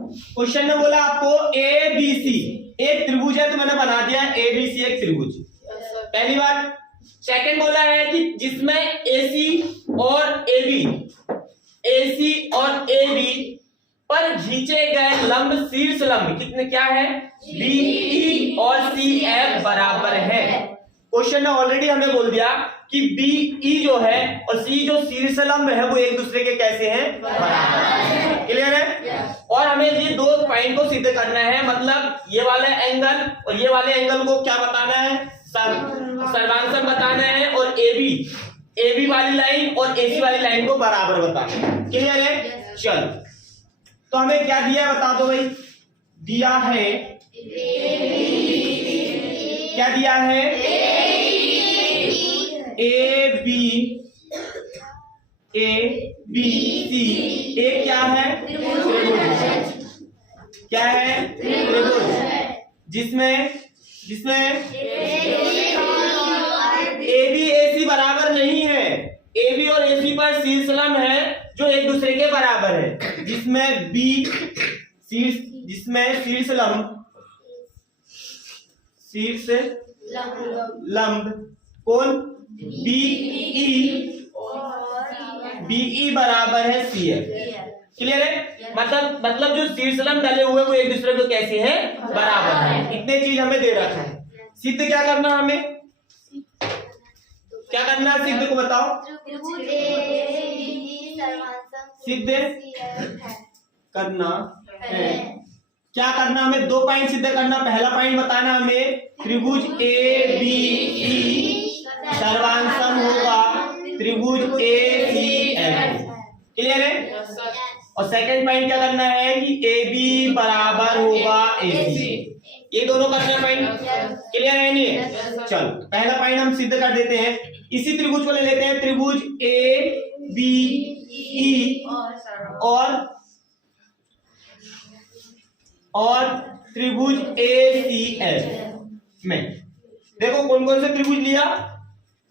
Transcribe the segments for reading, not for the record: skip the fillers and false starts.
Question में बोला आपको ए बी सी एक त्रिभुज है, तो मैंने बना दिया ए बी सी एक त्रिभुज, पहली बात। सेकंड बोला है कि जिसमें एसी और एबी पर खींचे गए लंब शीर्ष लंब कितने क्या है, बीई और सीएफ बराबर है। क्वेश्चन ने ऑलरेडी हमें बोल दिया कि बीई जो है और सी जो शीर्ष लंब है वो एक दूसरे के कैसे हैं, बराबर। क्लियर है? और हमें ये दो पॉइंट को सिद्ध करना है, मतलब ये वाला एंगल और ये वाले एंगल को क्या बताना है, सर्वांशम बताना है, और एबी वाली लाइन और एसी वाली लाइन को बराबर बताना है। क्लियर है? चल, तो हमें क्या दिया है बता दो भाई। दिया है, क्या दिया है, ए बी सी एक क्या है, क्या है, त्रिभुज, जिसमें ए बी ए सी बराबर नहीं है, ए बी और ए सी पर शीर्ष लंब है जो एक दूसरे के बराबर है, जिसमें लंब कौन, बीई बराबर है सीएफ। क्लियर है? मतलब जो शीर्ष लंब डले हुए वो एक दूसरे को कैसे हैं, बराबर है। इतने चीज हमें दे रखा है। सिद्ध क्या करना, हमें क्या करना है, सिद्ध को बताओ। सिद्ध करना है, क्या करना, हमें दो पॉइंट सिद्ध करना। पहला पॉइंट बताना हमें त्रिभुज ए बी ई सर्वांशम होगा त्रिभुज ए सी एफ। क्लियर है? और सेकंड पॉइंट क्या करना है कि ए बी बराबर होगा ए सी। ये दोनों करना पॉइंट। क्लियर है नहीं? चल, पहला पॉइंट हम सिद्ध कर देते हैं। इसी त्रिभुज को ले लेते हैं, त्रिभुज ए बी ई और त्रिभुज ए सी एफ में देखो कौन कौन से त्रिभुज लिया।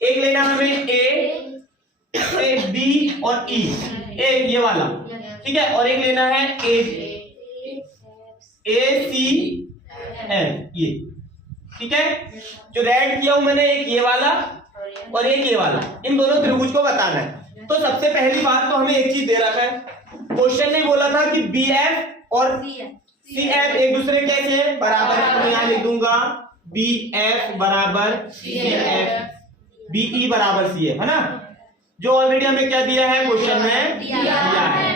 एक लेना हमें ए बी और ई, एक ये वाला, ठीक है, और एक लेना है ए सी एफ, ये ठीक है। जो रेड किया हूं मैंने, एक ये वाला और एक ये वाला, इन दोनों त्रिभुज को बताना है। तो सबसे पहली बात तो हमें एक चीज दे रखा है, क्वेश्चन ने बोला था कि बी एफ और सी एफ एक दूसरे कैसे हैं, बराबर है। तो यहां लिख दूंगा बी एफ बराबर सी एफ, बीई बराबर सी एफ, है ना, जो ऑलरेडी हमें क्या दिया है, क्वेश्चन में दिया है।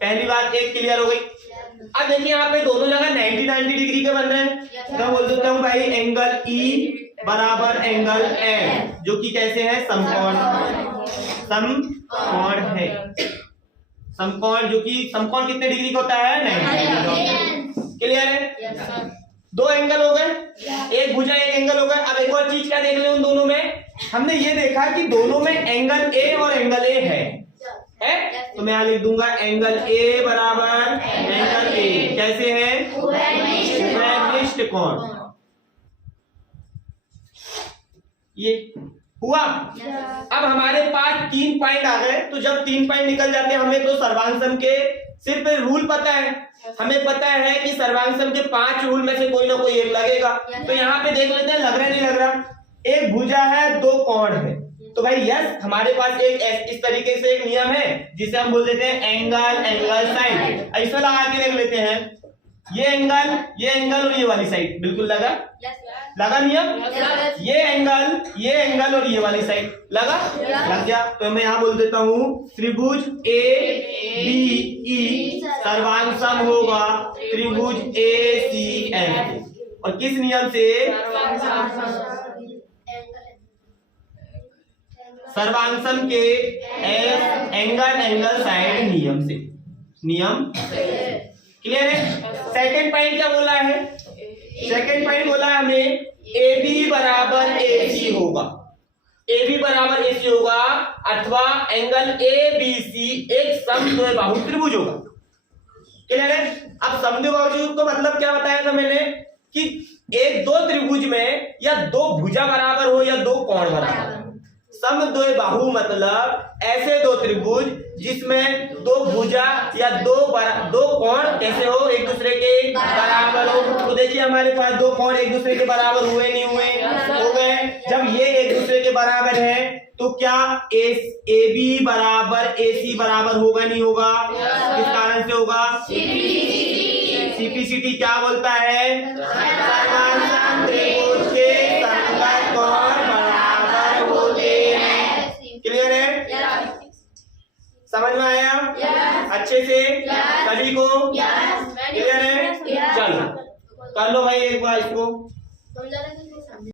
पहली बात एक क्लियर हो गई। अब देखिए यहाँ पे दोनों जगह 90 डिग्री के बन रहे हैं, तो बोल देता हूँ भाई एंगल ई बराबर एंगल एफ, जो कि कैसे है, समकोण है। समकोण जो कि समकोण कितने डिग्री का होता है, 90। क्लियर है? दो एंगल हो गए, एक भुजा एक एंगल हो गए। अब एक और चीज क्या देख ले उन दोनों में, हमने ये देखा कि दोनों में एंगल ए और एंगल ए है, तो मैं यहां लिख दूंगा एंगल ए बराबर एंगल ए, कैसे है, उभयनिष्ठ कोण। ये हुआ। अब हमारे पास 3 पॉइंट आ गए, तो जब 3 पॉइंट निकल जाते हैं, हमें तो सर्वांशम के सिर्फ रूल पता है। हमें पता है कि सर्वांशम के 5 रूल में से कोई ना कोई एक लगेगा। तो यहाँ पे देख लेते हैं लग रहा नहीं लग रहा। एक भुजा है, 2 कोण है, तो भाई यस हमारे पास एक इस तरीके से एक नियम है जिसे हम बोल देते हैं एंगल साइड। ऐसा लगा के देख लेते हैं, ये एंगल और ये वाली साइड बिल्कुल लगा नियम। ये एंगल और ये वाली साइड लग गया। तो मैं यहाँ बोल देता हूँ त्रिभुज ए बी ई सर्वांशम होगा त्रिभुज ए सी एफ। और किस नियम से, सर्वांशम के एंगल साइड नियम से। क्लियर है? सेकंड पॉइंट क्या बोला है, सेकंड पॉइंट बोला है हमें ए बी बराबर ए सी होगा, ए बी बराबर ए सी होगा, अथवा एंगल ए बी सी एक समद्विबाहु त्रिभुज होगा। क्लियर है? अब समद्विबाहु का मतलब क्या बताया था मैंने कि एक दो त्रिभुज में या 2 भुजा बराबर हो या 2 कोण बराबर। समद्विबाहु मतलब ऐसे 2 त्रिभुज जिसमें दो भुजा या दो कोण कैसे हो, एक दूसरे के बराबर हो। तो देखिए हमारे पास दो कोण एक दूसरे के बराबर हुए नहीं हुए, हो गए। जब ये एक दूसरे के बराबर है तो क्या ए बी बराबर ए सी बराबर होगा नहीं होगा? किस कारण से होगा? सीपीसीटी क्या बोलता है? सर्वांग त्रिभुज के संगत कोण बराबर होते हैं। क्लियर है? समझ में आया? अच्छे से सभी को क्लियर है? चलो कर लो भाई एक बार इसको।